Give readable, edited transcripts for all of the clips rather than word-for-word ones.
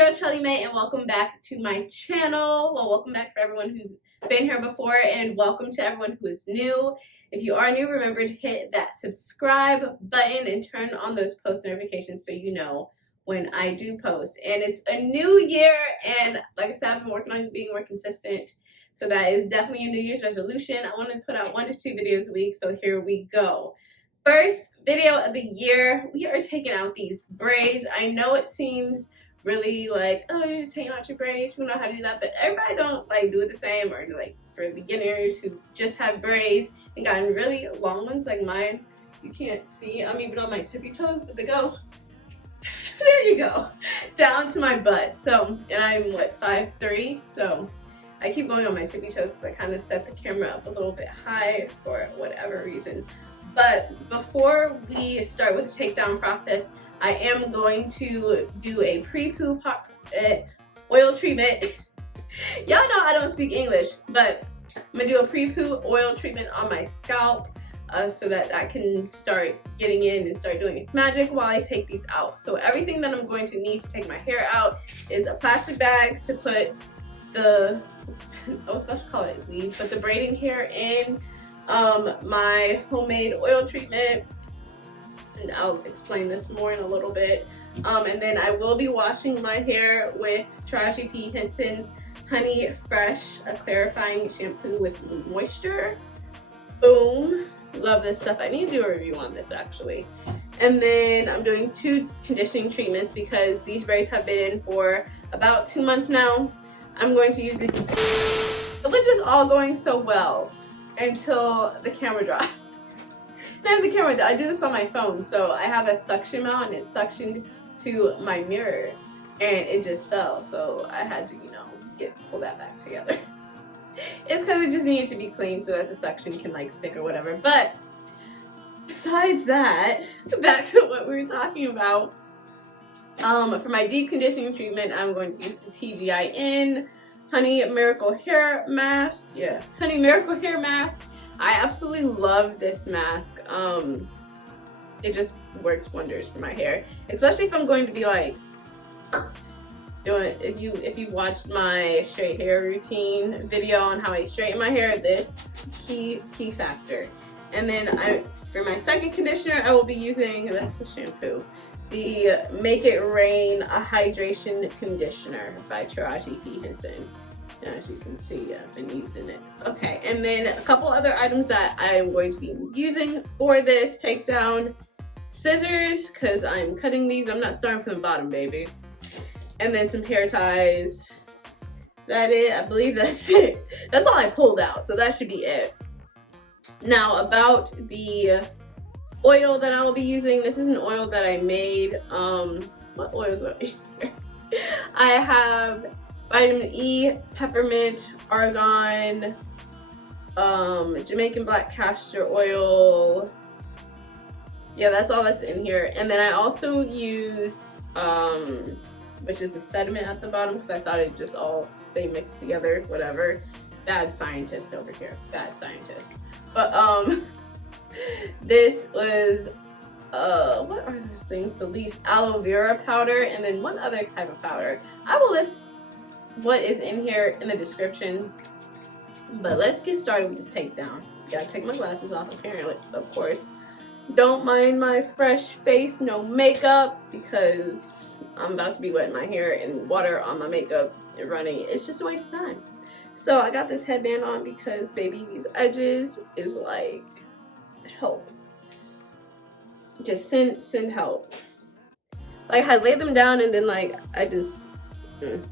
girl Shelly May, and welcome back to my channel. Well, welcome back for everyone who's been here before, and welcome to everyone who is new. If you are new, remember to hit that subscribe button and turn on those post notifications so you know when I do post. And it's a new year, and like I said, I've been working on being more consistent. So that is definitely a New Year's resolution. I want to put out 1 to 2 videos a week, so here we go. First video of the year, we are taking out these braids. I know it seems really like, oh, you're just taking out your braids, you know how to do that, but everybody don't like do it the same. Or like for beginners who just have braids and gotten really long ones like mine, you can't see, I'm even on my tippy toes, but they go there you go, down to my butt. So, and I'm what, 5'3", so I keep going on my tippy toes because I kind of set the camera up a little bit high for whatever reason. But before we start with the takedown process, I am going to do a pre-poo oil treatment. Y'all know I don't speak English, but I'm gonna do a pre-poo oil treatment on my scalp so that I can start getting in and start doing its magic while I take these out. So everything that I'm going to need to take my hair out is a plastic bag to put the, I was about to call it weave, but the braiding hair in, my homemade oil treatment, and I'll explain this more in a little bit. And then I will be washing my hair with Taraji P. Henson's Honey Fresh, a clarifying shampoo with moisture. Boom. Love this stuff. I need to do a review on this actually. And then I'm doing 2 conditioning treatments because these braids have been in for about 2 months now. I'm going to use the, it was just all going so well until the camera dropped. And the camera, I do this on my phone, so I have a suction mount and it suctioned to my mirror and it just fell, so I had to, you know, pull that back together. It's because it just needed to be clean so that the suction can like stick or whatever. But besides that, back to what we were talking about. For my deep conditioning treatment, I'm going to use the TGIN Honey Miracle Hair Mask. Yeah, Honey Miracle Hair Mask. I absolutely love this mask. It just works wonders for my hair, especially if I'm going to be like doing, if you watched my straight hair routine video on how I straighten my hair, this key factor. And then for my second conditioner, I will be using, that's the shampoo, the Make It Rain a Hydration Conditioner by Taraji P. Henson. As you can see, I've been using it. Okay, and then a couple other items that I'm going to be using for this takedown. Scissors, because I'm cutting these. I'm not starting from the bottom, baby. And then some hair ties. Is that it? I believe that's it. That's all I pulled out, so that should be it. Now, about the oil that I will be using. This is an oil that I made. What oils are here? I have vitamin E, peppermint, argan, Jamaican black castor oil. Yeah, that's all that's in here. And then I also used, which is the sediment at the bottom because I thought it'd just all stay mixed together, whatever. Bad scientist over here, bad scientist. But this was, what are those things? The least aloe vera powder and then one other type of powder. I will list what is in here in the description, but let's get started with this takedown. Gotta take my glasses off apparently, of course. Don't mind my fresh face, no makeup, because I'm about to be wetting my hair and water on my makeup and running. It's just a waste of time. So I got this headband on because baby, these edges is like help. Just send help. Like I laid them down and then like I just and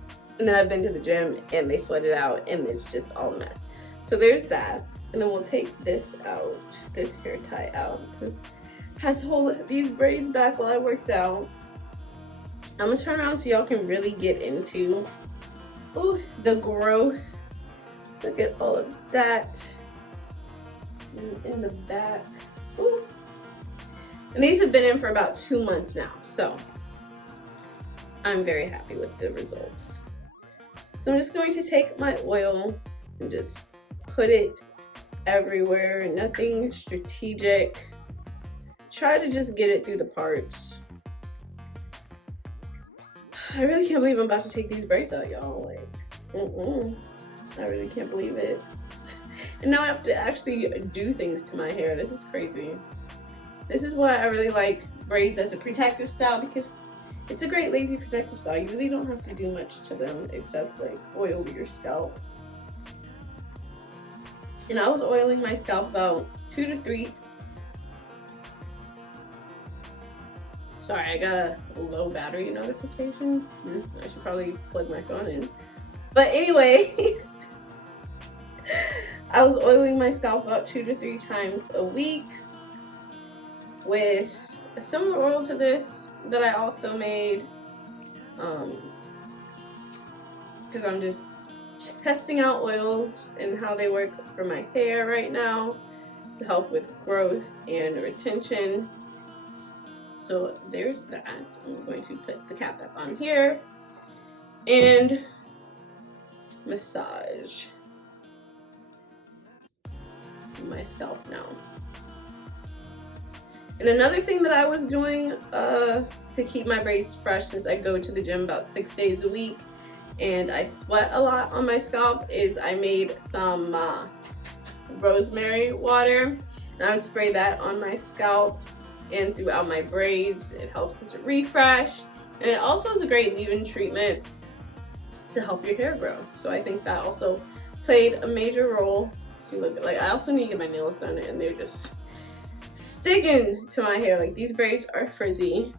then I've been to the gym and they sweat it out and it's just all a mess. So there's that. And then we'll take this out, this hair tie out, because I had to hold these braids back while I worked out. I'm gonna turn around so y'all can really get into the growth. Look at all of that in the back. Ooh. And these have been in for about 2 months now, so I'm very happy with the results. So I'm just going to take my oil and just put it everywhere, nothing strategic. Try to just get it through the parts. I really can't believe I'm about to take these braids out, y'all. Like, I really can't believe it. And now I have to actually do things to my hair. This is crazy. This is why I really like braids as a protective style, because it's a great lazy protective style. You really don't have to do much to them except like oil your scalp. And I was oiling my scalp about 2 to 3. Sorry, I got a low battery notification. I should probably plug my phone in. But anyways, I was oiling my scalp about 2 to 3 times a week with a similar oil to this that I also made, because I'm just testing out oils and how they work for my hair right now to help with growth and retention. So there's that. I'm going to put the cap up on here and massage my scalp now. And another thing that I was doing to keep my braids fresh, since I go to the gym about 6 days a week and I sweat a lot on my scalp, is I made some rosemary water, and I would spray that on my scalp and throughout my braids. It helps as a refresh, and it also is a great leave-in treatment to help your hair grow. So I think that also played a major role. If you look, like, I also need to get my nails done, and they're just sticking to my hair. Like, these braids are frizzy.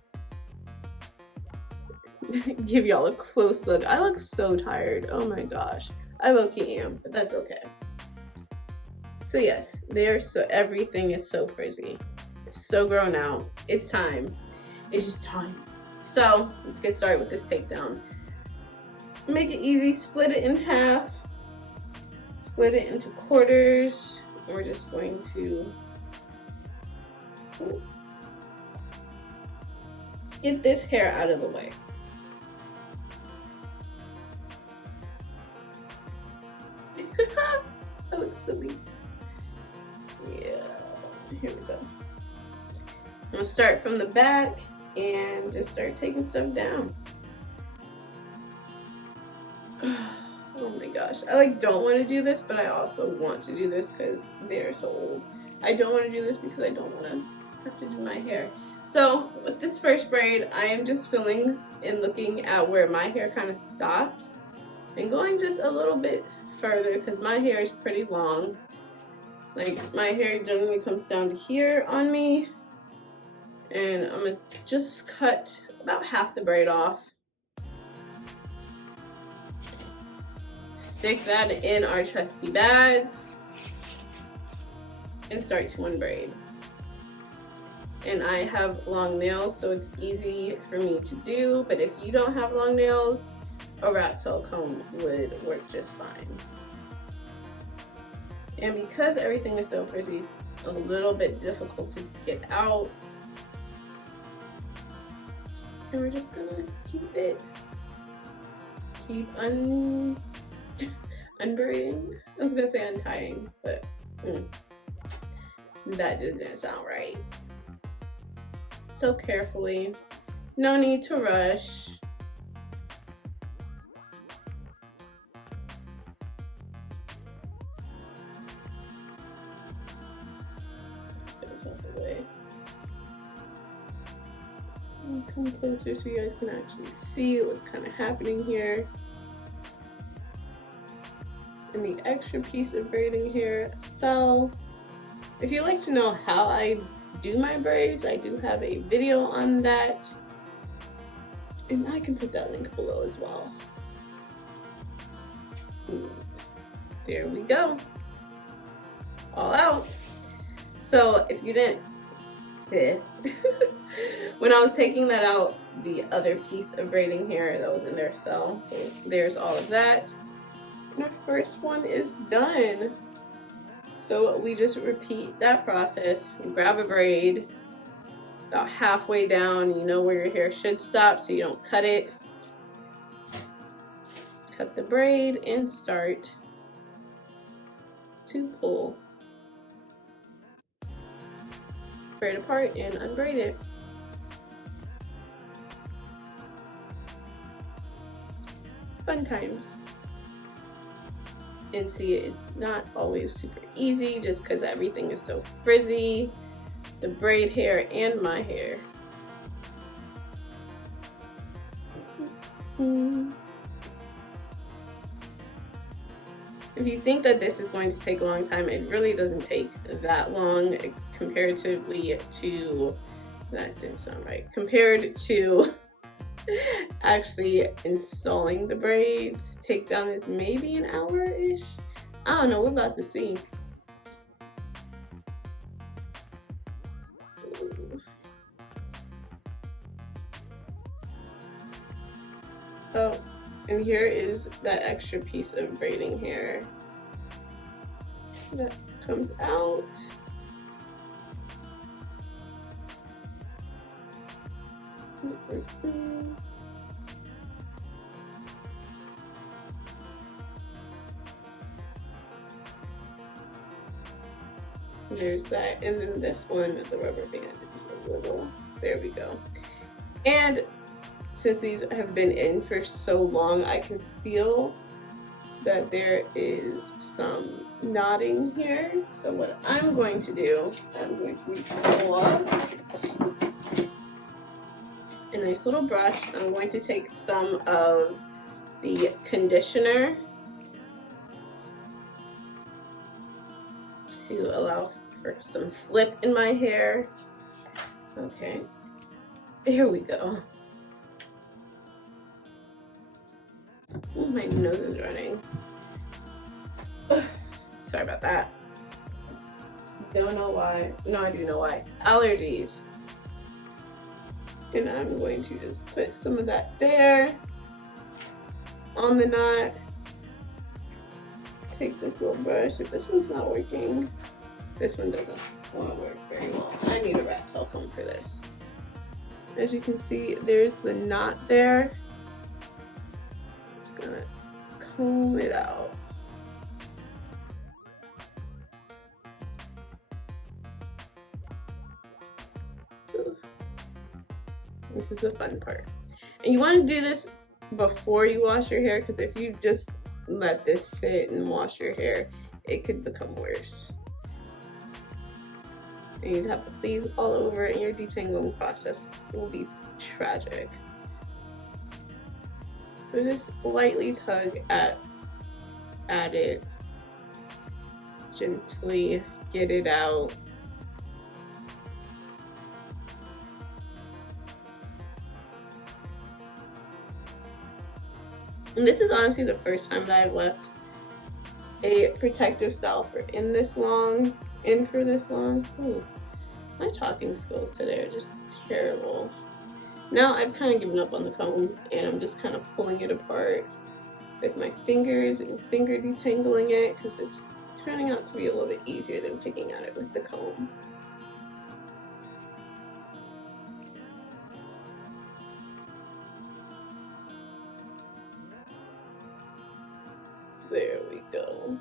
Give y'all a close look. I look so tired. Oh my gosh, I low-key am, but that's okay. So yes, everything is so frizzy. It's so grown out. It's time. It's just time. So let's get started with this takedown. Make it easy. Split it in half. Split it into quarters. And we're just going to get this hair out of the way. I look silly. Yeah, here we go. I'm gonna start from the back and just start taking stuff down. Oh my gosh, I don't want to do this, but I also want to do this because they're so old. I don't want to do this because I don't want to have to do my hair. So with this first braid, I am just filling and looking at where my hair kind of stops and going just a little bit further, because my hair is pretty long. Like, my hair generally comes down to here on me, and I'm gonna just cut about half the braid off. Stick that in our trusty bag and start to unbraid. And I have long nails, so it's easy for me to do, but if you don't have long nails, a rat tail comb would work just fine. And because everything is so frizzy, it's a little bit difficult to get out. And we're just gonna keep unbraiding. I was gonna say untying, but that just didn't sound right. So carefully, no need to rush. Come closer so you guys can actually see what's kind of happening here. And the extra piece of braiding here fell. If you'd like to know how I do my braids, I do have a video on that, and I can put that link below as well. There we go, all out. So if you didn't see when I was taking that out, the other piece of braiding hair that was in there fell. So there's all of that. And our first one is done. So we just repeat that process. Grab a braid about halfway down. You know where your hair should stop, so you don't cut it. Cut the braid and start to pull. Braid apart and unbraid it. fun times. And see, it's not always super easy just because everything is so frizzy. The braid hair and my hair. If you think that this is going to take a long time, it really doesn't take that long comparatively to, that didn't sound right, compared to actually installing the braids. Takedown is maybe an hour-ish. I don't know, we're about to see. Oh, and here is that extra piece of braiding hair that comes out. There's that, and then this one, the rubber band is a little, there we go. And since these have been in for so long, I can feel that there is some knotting here. So what I'm going to do, I'm going to use a nice little brush. I'm going to take some of the conditioner to allow for some slip in my hair. Okay, there we go. Oh, my nose is running. Ugh, sorry about that. Don't know why. No, I do know why. Allergies. And I'm going to just put some of that there on the knot. Take this little brush. If this one's not working, this one doesn't want to work very well. I need a rat tail comb for this. As you can see, there's the knot there. Just gonna comb it out. This is the fun part. And you want to do this before you wash your hair, because if you just let this sit and wash your hair, it could become worse. And you'd have fleas all over it, and your detangling process will be tragic. So just lightly tug at it, gently get it out. And this is honestly the first time that I've left a protective style for this long. Ooh, my talking skills today are just terrible. Now I've kind of given up on the comb, and I'm just kind of pulling it apart with my fingers and finger detangling it, because it's turning out to be a little bit easier than picking at it with the comb. There we go.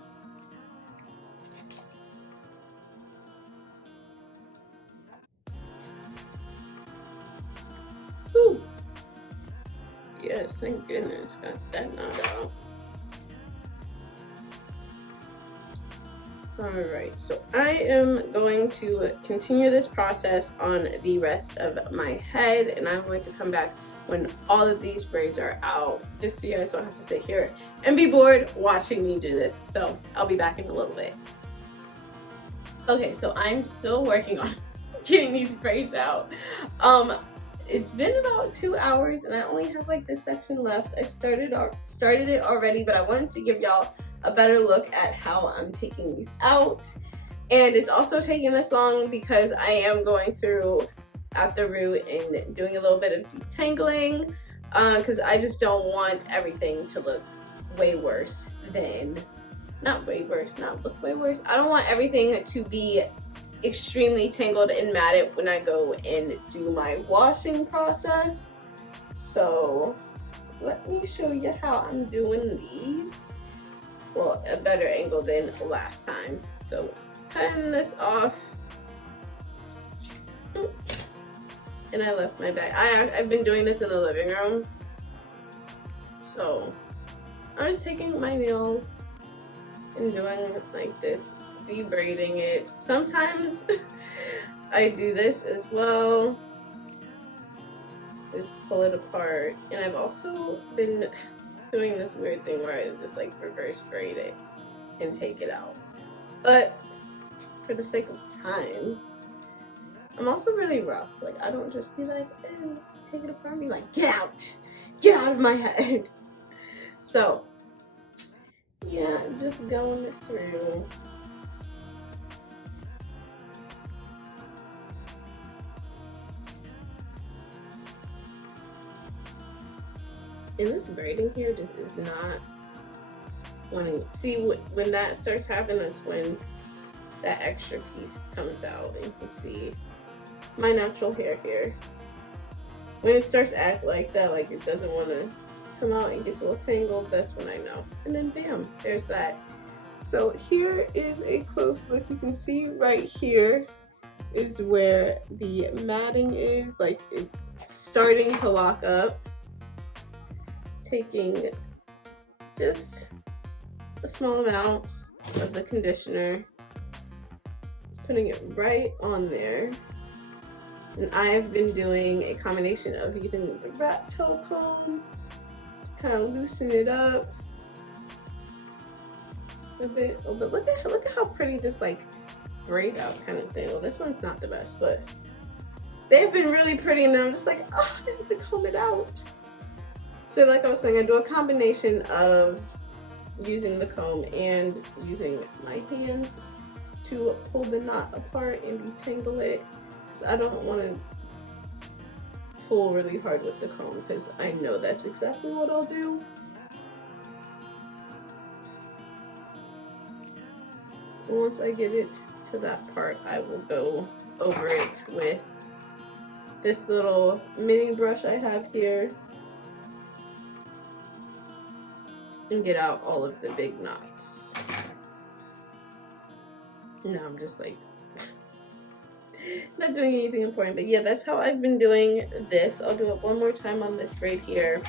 Whew. Yes, thank goodness, got that knocked out. Alright, so I am going to continue this process on the rest of my head, and I'm going to come back when all of these braids are out, just so you guys don't have to sit here and be bored watching me do this. So I'll be back in a little bit. Okay, so I'm still working on getting these braids out. It's been about 2 hours, and I only have like this section left. I started it already, but I wanted to give y'all a better look at how I'm taking these out. And it's also taking this long because I am going through at the root and doing a little bit of detangling, because I just don't want everything to look way worse than, not look way worse. I don't want everything to be extremely tangled and matted when I go and do my washing process. So let me show you how I'm doing these. Well, a better angle than last time. So cutting this off. And I left my bag. I've been doing this in the living room. So I'm just taking my nails and doing it like this, debraiding it. Sometimes I do this as well. Just pull it apart. And I've also been doing this weird thing where I just like reverse braid it and take it out. But for the sake of time, I'm also really rough. Like, I don't just be like, take it apart. I'm like, get out of my head. So yeah, just going through. And this braiding here just is not wanting. See, when that starts happening, that's when that extra piece comes out. And you can see my natural hair here. When it starts to act like that, like it doesn't want to come out and gets a little tangled, that's when I know. And then bam, there's that. So here is a close look. You can see right here is where the matting is, like it's starting to lock up. Taking just a small amount of the conditioner, putting it right on there. And I have been doing a combination of using the rat tail comb to kind of loosen it up a bit. Oh, but look at how pretty this like braid out kind of thing. Well, this one's not the best, but they've been really pretty, and then I'm just like, oh, I have to comb it out. So like I was saying, I do a combination of using the comb and using my hands to pull the knot apart and detangle it. Because I don't want to pull really hard with the comb, because I know that's exactly what I'll do. And once I get it to that part, I will go over it with this little mini brush I have here and get out all of the big knots. No, I'm just like not doing anything important, but yeah, that's how I've been doing this. I'll do it one more time on this braid here.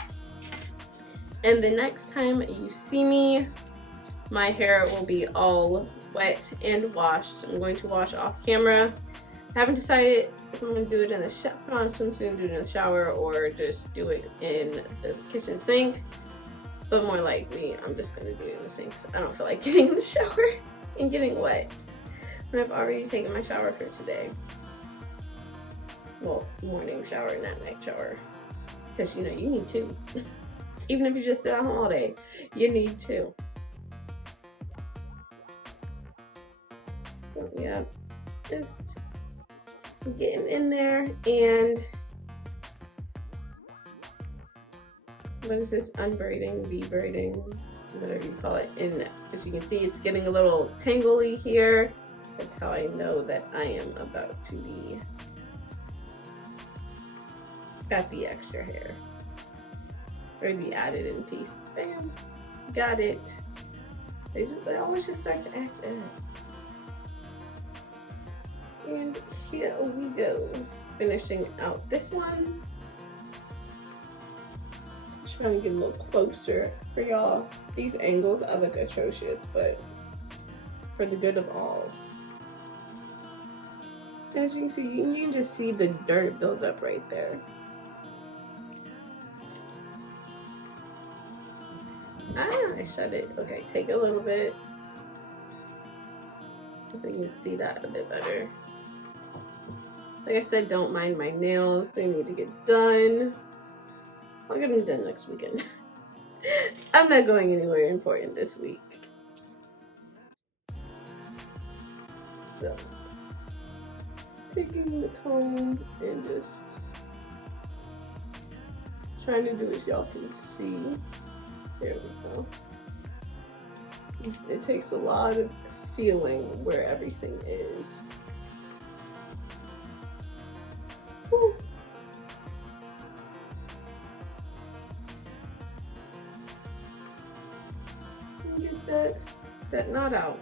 And the next time you see me, my hair will be all wet and washed. I'm going to wash off camera. I haven't decided if I'm going to do it in the shower, put on swimsuit and do it in the shower, or just do it in the kitchen sink. But more likely, I'm just going to do it in the sink, because I don't feel like getting in the shower and getting wet. And I've already taken my shower for today. Well, morning shower, not night shower. Because, you know, you need two. Even if you just sit at home all day, you need two. So, yeah, just getting in there. And what is this? Unbraiding, debraiding, whatever you call it. And as you can see, it's getting a little tangly here. That's how I know that I am about to be at the extra hair, or the added in piece. Bam, got it. They always just start to act up. And here we go, finishing out this one. Trying to get a little closer for y'all. These angles I look atrocious, but for the good of all. As you can see, you can just see the dirt build up right there. I shut it. Okay, take a little bit. I think you can see that a bit better. Like I said, don't mind my nails. They need to get done. I'll get them done next weekend. I'm not going anywhere important this week. So, taking the comb and just trying to do as y'all can see. There we go. It takes a lot of feeling where everything is. Whew. Get that knot out.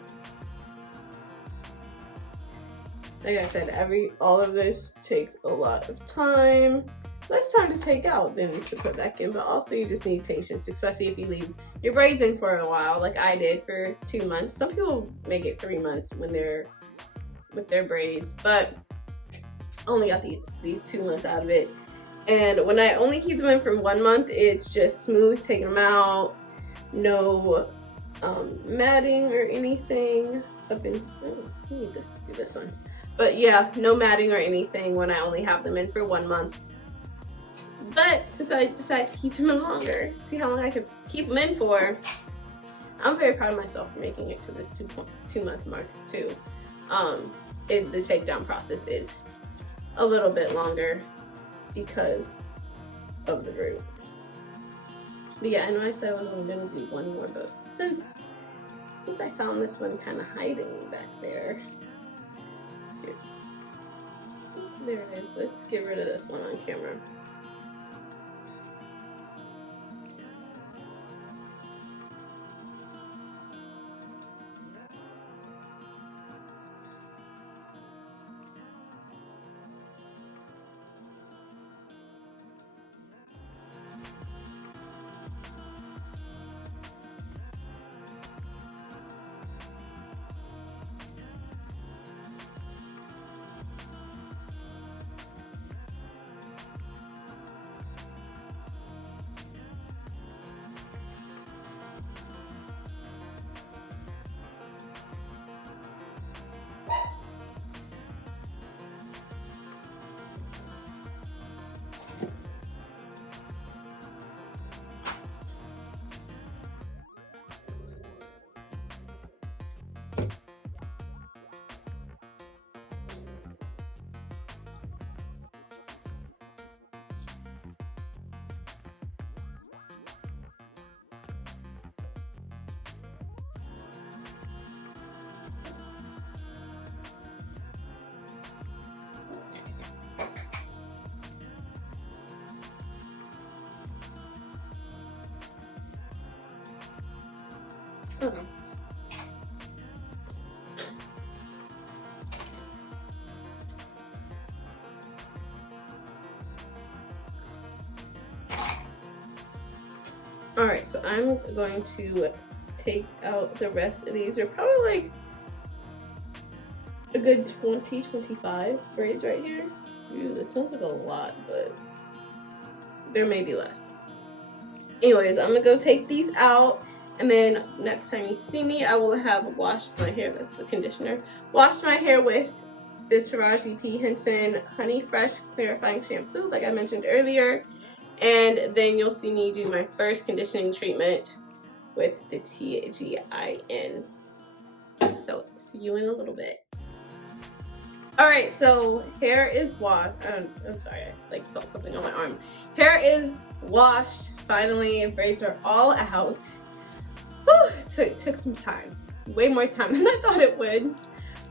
Like I said, all of this takes a lot of time. less time to take out than to put back in, but also you just need patience, especially if you leave your braids in for a while, like I did for 2 months. Some people make it 3 months when they're with their braids, but I only got these 2 months out of it. And when I only keep them in for 1 month, it's just smooth, taking them out, no matting or anything. I need this, do this one. But yeah, no matting or anything when I only have them in for 1 month. But since I decided to keep them in longer, see how long I could keep them in for, I'm very proud of myself for making it to this 2 month mark too. The takedown process is a little bit longer because of the root. But yeah, I know I said I was only gonna do one more, but since I found this one kind of hiding back there, there it is. Let's get rid of this one on camera. Okay. Alright, so I'm going to take out the rest of these. They're probably like a good 20-25 braids right here. Ooh, that sounds like a lot, but there may be less. Anyways, I'm gonna go take these out, and then next time you see me, I will have washed my hair. That's the conditioner. Washed my hair with the Taraji P. Henson Honey Fresh Clarifying Shampoo, like I mentioned earlier. And then you'll see me do my first conditioning treatment with the TGIN. So see you in a little bit. Alright, so hair is washed. I'm sorry, I felt something on my arm. Hair is washed, finally, and braids are all out. Whew, it took some time. Way more time than I thought it would.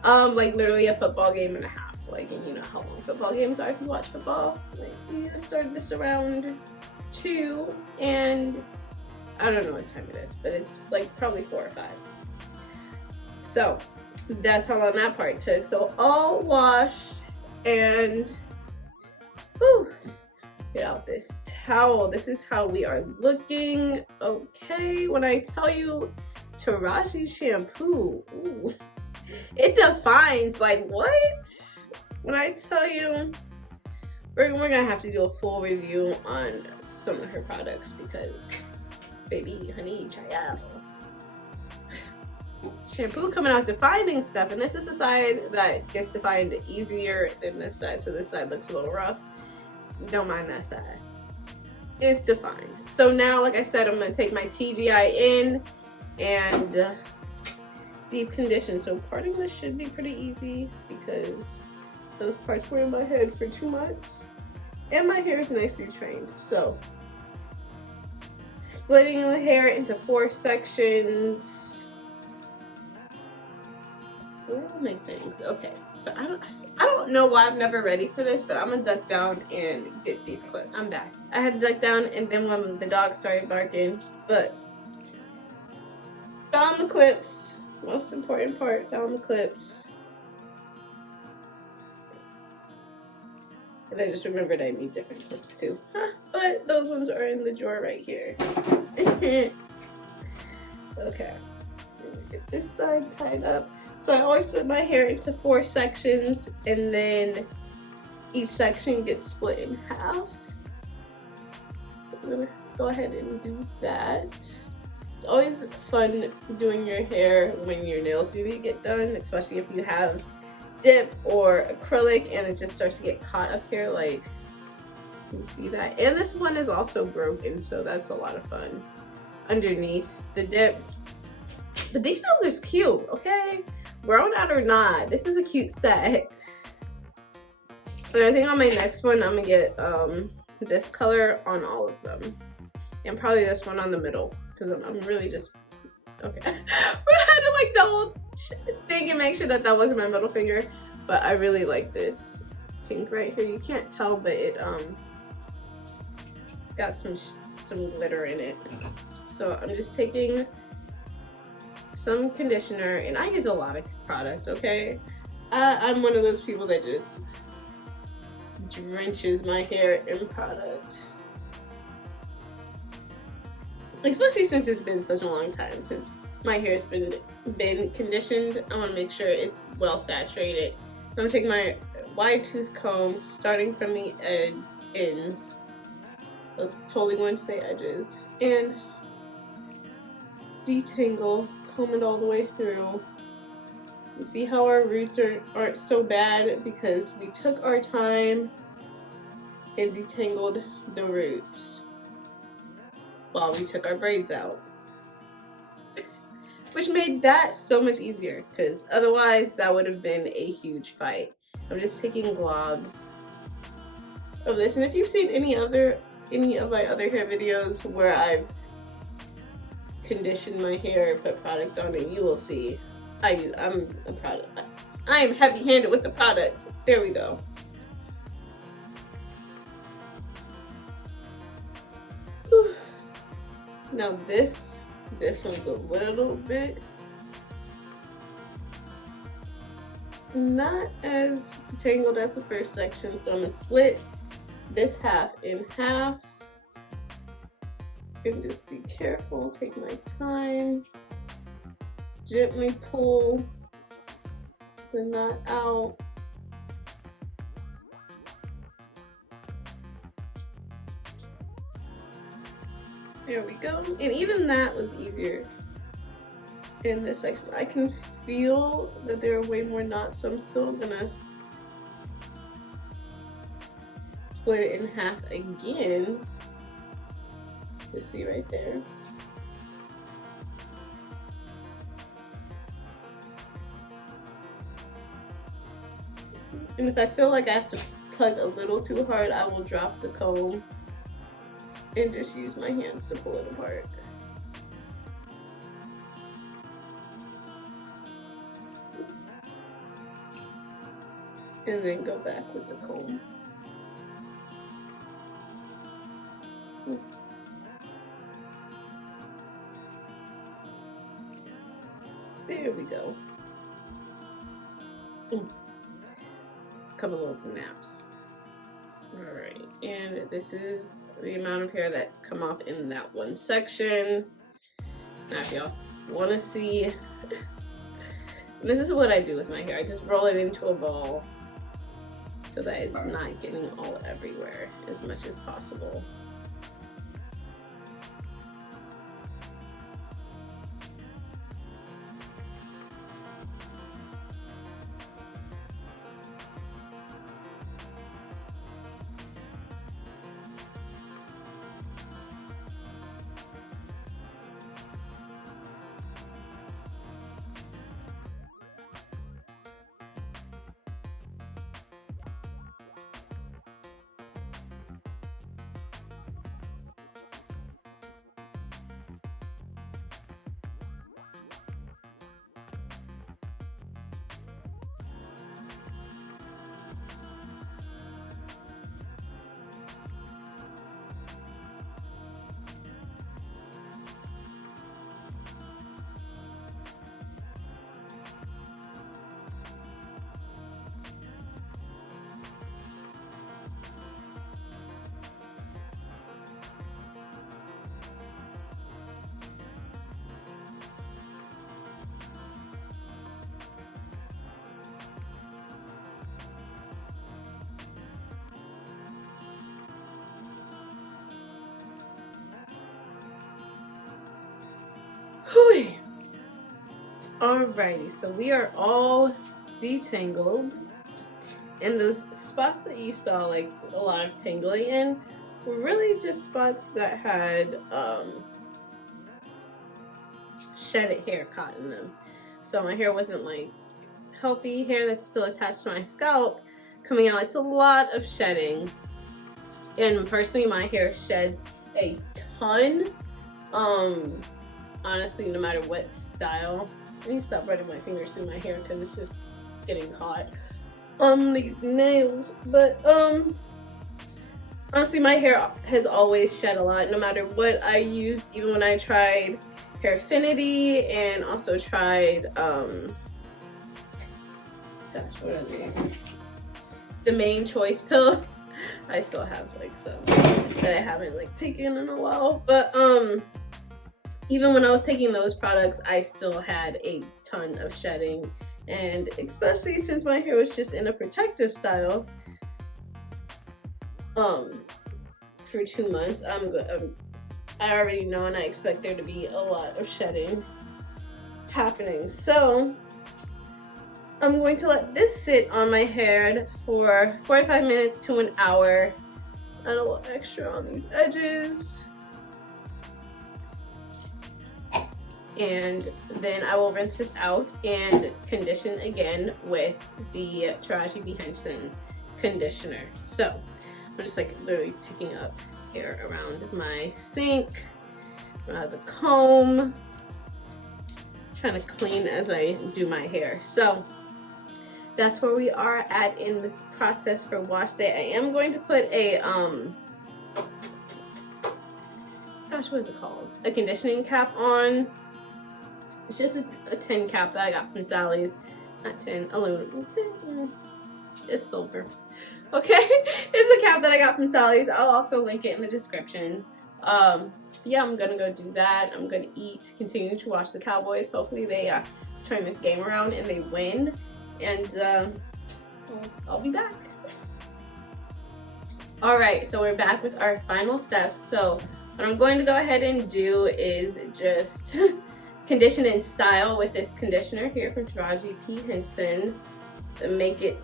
Like literally a football game and a half. Like, and you know how long football games are if you watch football. Like, we started this around 2, and I don't know what time it is, but it's like probably 4 or 5. So that's how long that part took. So all washed, and whew, get out this towel. This is how we are looking. Okay, when I tell you Taraji shampoo, ooh, it defines, like, what? When I tell you, we're gonna have to do a full review on some of her products because, baby, honey, child. Shampoo coming out defining stuff, and this is the side that gets defined easier than this side, so this side looks a little rough. Don't mind that side. It's defined. So now, like I said, I'm gonna take my TGIN and deep condition. So parting this should be pretty easy because those parts were in my head for 2 months, and my hair is nicely trained. So splitting the hair into 4 sections. Where are all my things? Okay, so I don't know why I'm never ready for this, but I'm gonna duck down and get these clips. I'm back. I had to duck down, and then when the dog started barking, but found the clips. Most important part, found the clips. And I just remembered I need different tips too. Huh, but those ones are in the drawer right here. Okay. Let me get this side tied up. So I always split my hair into 4 sections, and then each section gets split in half. I'm gonna go ahead and do that. It's always fun doing your hair when your nails need to get done, especially if you have dip or acrylic and it just starts to get caught up here, like you can see that. And this one is also broken, so that's a lot of fun. Underneath the dip, the details is cute, okay? Grown out or not, this is a cute set. And I think on my next one, I'm gonna get this color on all of them. And probably this one on the middle, because I'm really just, okay. I had to like double think and make sure that that wasn't my middle finger. But I really like this pink right here. You can't tell, but it got some glitter in it. So I'm just taking some conditioner, and I use a lot of product, okay? I'm one of those people that just drenches my hair in product. Especially since it's been such a long time since my hair's been conditioned. I want to make sure it's well saturated. I'm gonna take my wide tooth comb, starting from the ends. I was totally going to say edges, and detangle, comb it all the way through. You see how our roots aren't so bad because we took our time and detangled the roots while we took our braids out, which made that so much easier because otherwise that would have been a huge fight. I'm just taking globs of this, and if you've seen any of my other hair videos where I've conditioned my hair, put product on it, you will see I'm heavy-handed with the product. There we go. Whew. Now this one's a little bit not as tangled as the first section, so I'm gonna split this half in half and just be careful, take my time, gently pull the knot out. There we go. And even that was easier in this section. I can feel that there are way more knots, so I'm still gonna split it in half again. You see right there. And if I feel like I have to tug a little too hard, I will drop the comb and just use my hands to pull it apart. And then go back with the comb. There we go. Couple of naps. Alright, and this is the amount of hair that's come off in that one section. Now if y'all want to see, this is what I do with my hair. I just roll it into a ball so that it's not getting all everywhere as much as possible. Whew. Alrighty, so we are all detangled. And those spots that you saw like a lot of tangling in were really just spots that had shedded hair caught in them. So my hair wasn't like healthy hair that's still attached to my scalp coming out. It's a lot of shedding. And personally, my hair sheds a ton. Honestly, no matter what style. I need to stop running my fingers through my hair because it's just getting caught on these nails. But honestly, my hair has always shed a lot, no matter what I used. Even when I tried Hair Affinity and also tried gosh, what are they? The Main Choice pills. I still have like some that I haven't like taken in a while. But even when I was taking those products, I still had a ton of shedding. And especially since my hair was just in a protective style for 2 months, I already know and I expect there to be a lot of shedding happening. So I'm going to let this sit on my hair for 45 minutes to an hour. Add a little extra on these edges. And then I will rinse this out and condition again with the Taraji B. Henson conditioner. So I'm just like literally picking up hair around my sink, the comb, trying to clean as I do my hair. So that's where we are at in this process for wash day. I am going to put a gosh, what is it called? A conditioning cap on. It's just a tin cap that I got from Sally's. Not tin, aluminum. It's silver. Okay, it's a cap that I got from Sally's. I'll also link it in the description. Yeah, I'm gonna go do that. I'm gonna eat, continue to watch the Cowboys. Hopefully they turn this game around and they win. And I'll be back. Alright, so we're back with our final steps. So what I'm going to go ahead and do is just condition and style with this conditioner here from Taraji P. Henson to make it,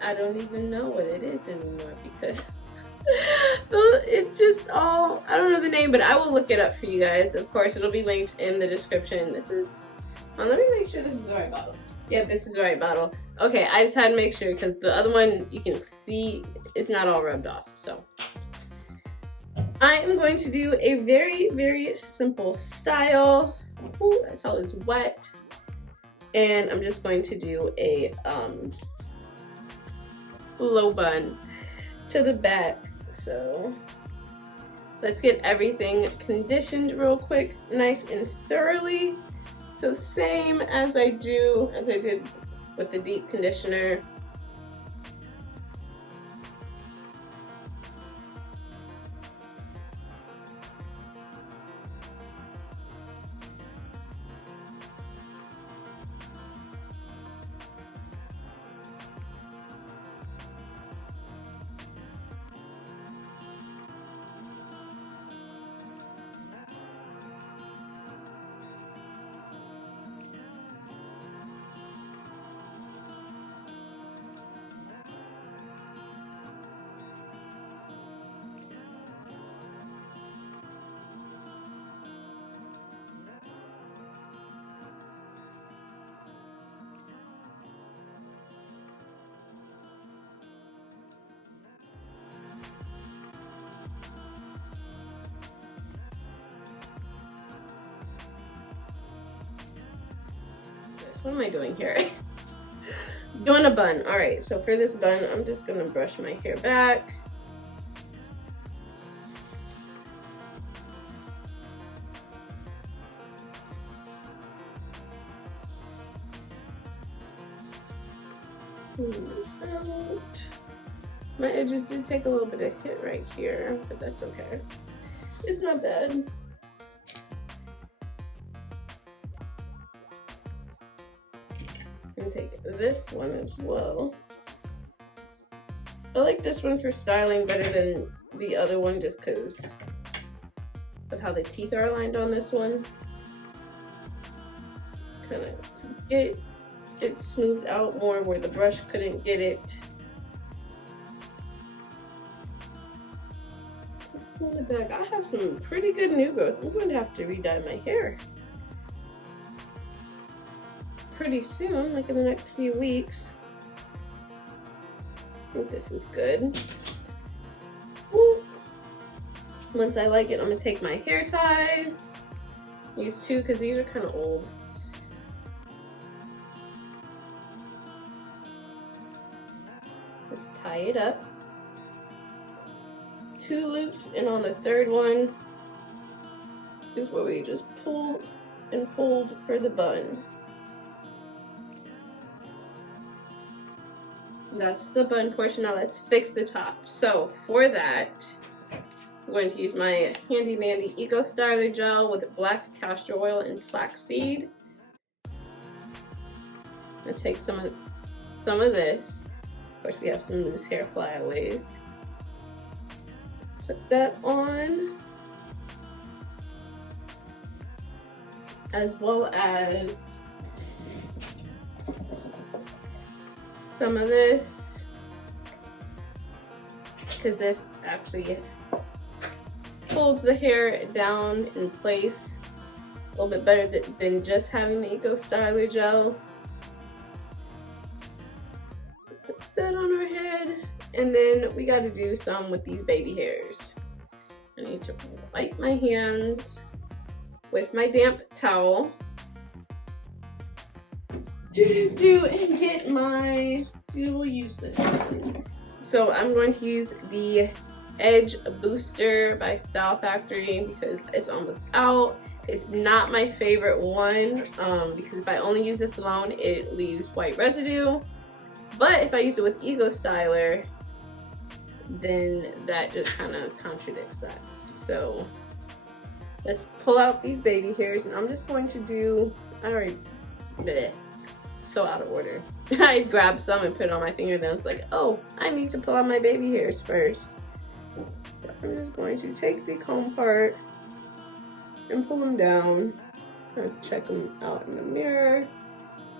I don't even know what it is anymore because it's just all, I don't know the name, but I will look it up for you guys. Of course, it'll be linked in the description. This is, let me make sure this is the right bottle. Yeah, this is the right bottle. Okay, I just had to make sure because the other one, you can see it's not all rubbed off. So I am going to do a very, very simple style. Ooh, that towel is wet. And I'm just going to do a low bun to the back. So let's get everything conditioned real quick, nice and thoroughly. So same as I did with the deep conditioner. What am I doing here? Doing a bun. Alright, so for this bun, I'm just gonna brush my hair back. Out. My edges did take a little bit of hit right here, but that's okay. It's not bad. I'm gonna take this one as well. I like this one for styling better than the other one just because of how the teeth are aligned on this one. Just kind of get it smoothed out more where the brush couldn't get it. On the back, I have some pretty good new growth. I'm going to have to re-dye my hair pretty soon, like in the next few weeks. I think this is good. Ooh. Once I like it, I'm going to take my hair ties. Use two because these are kind of old. Just tie it up. 2 loops, and on the third one is where we just pull and hold for the bun. That's the bun portion. Now let's fix the top. So for that, I'm going to use my handy dandy Eco Styler gel with black castor oil and flaxseed. And take some of this. Of course, we have some loose hair flyaways. Put that on, as well as some of this, because this actually holds the hair down in place a little bit better than just having the Eco Styler gel. Put that on our head. And then we got to do some with these baby hairs. I need to wipe my hands with my damp towel. And get my, we'll use this one. So I'm going to use the Edge Booster by Style Factory because it's almost out. It's not my favorite one because if I only use this alone, it leaves white residue. But if I use it with Eco Styler, then that just kind of contradicts that. So let's pull out these baby hairs, and I'm just going to do, I already did it, so out of order. I grabbed some and put it on my finger, and then I was like, oh, I need to pull out my baby hairs first. So I'm just going to take the comb part and pull them down. I'm gonna check them out in the mirror.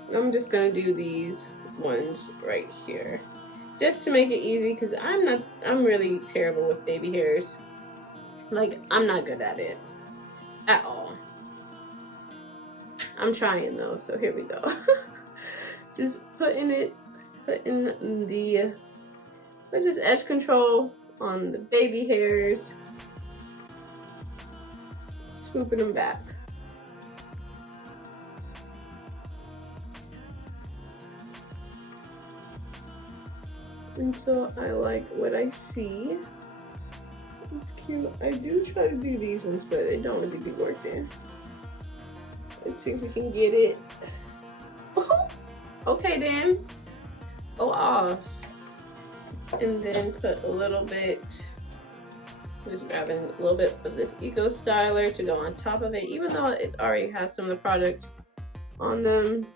And I'm just gonna do these ones right here, just to make it easy, because I'm really terrible with baby hairs. Like, I'm not good at it at all. I'm trying though, so here we go. Just putting the, what's this, edge control on the baby hairs, swooping them back. Until I like what I see. It's cute. I do try to do these ones, but they don't really be working. Let's see if we can get it. Okay then. Go off. And then put a little bit, just grabbing a little bit of this Eco Styler to go on top of it. Even though it already has some of the product on them,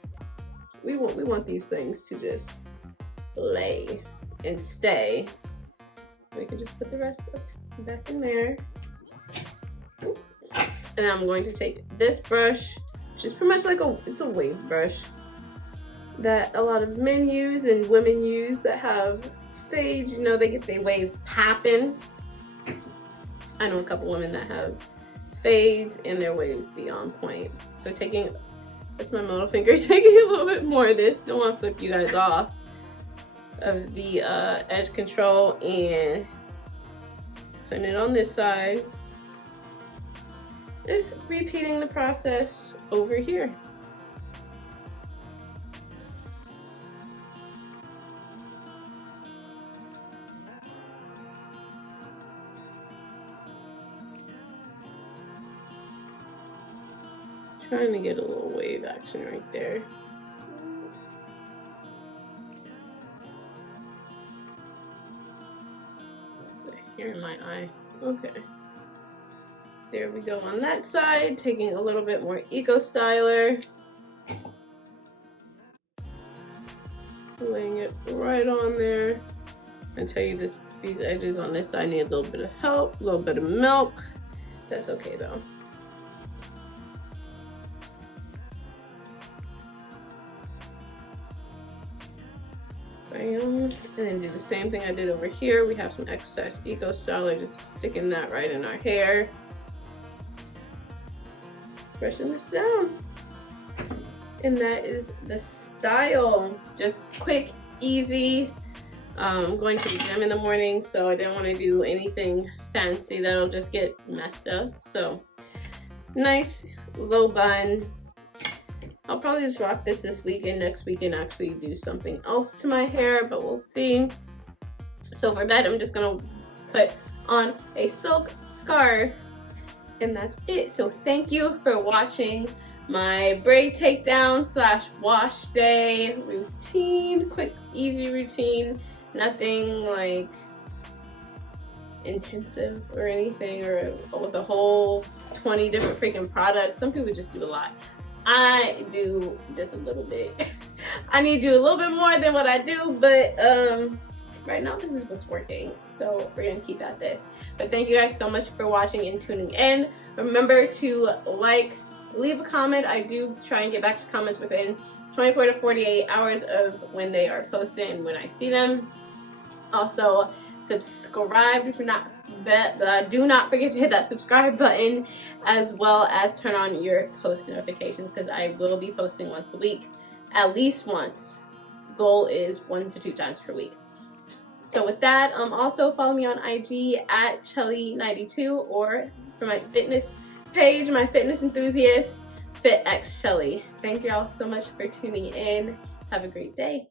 we want these things to just lay and stay. We can just put the rest back in there. And I'm going to take this brush, which is pretty much like it's a wave brush that a lot of men use and women use that have fades. You know, they get their waves popping. I know a couple women that have fades and their waves be on point. So that's my middle finger, taking a little bit more of this. Don't want to flip you guys off of the edge control and putting it on this side. Just repeating the process over here. Trying to get a little wave action right there. Here in my eye. Okay. There we go on that side. Taking a little bit more Eco Styler. Laying it right on there. I tell you, these edges on this side need a little bit of help, a little bit of milk. That's okay though. And then do the same thing I did over here. We have some excess Eco Styler, just sticking that right in our hair. Brushing this down. And that is the style. Just quick, easy. I'm going to the gym in the morning, so I didn't want to do anything fancy that'll just get messed up. So nice low bun. I'll probably just rock this weekend. Next weekend actually do something else to my hair, but we'll see. So for that, I'm just gonna put on a silk scarf, and that's it. So thank you for watching my braid takedown / wash day routine. Quick, easy routine. Nothing like intensive or anything, or with a whole 20 different freaking products. Some people just do a lot. I do just a little bit. I need to do a little bit more than what I do, but right now this is what's working. So we're gonna keep at this. But thank you guys so much for watching and tuning in. Remember to like, leave a comment. I do try and get back to comments within 24 to 48 hours of when they are posted and when I see them. Also, subscribe if you're not, do not forget to hit that subscribe button, as well as turn on your post notifications, because I will be posting once a week, at least once. Goal is 1 to 2 times per week. So with that, also follow me on IG at Shelly92, or for my fitness page, my fitness enthusiast, FitX Shelly. Thank you all so much for tuning in. Have a great day.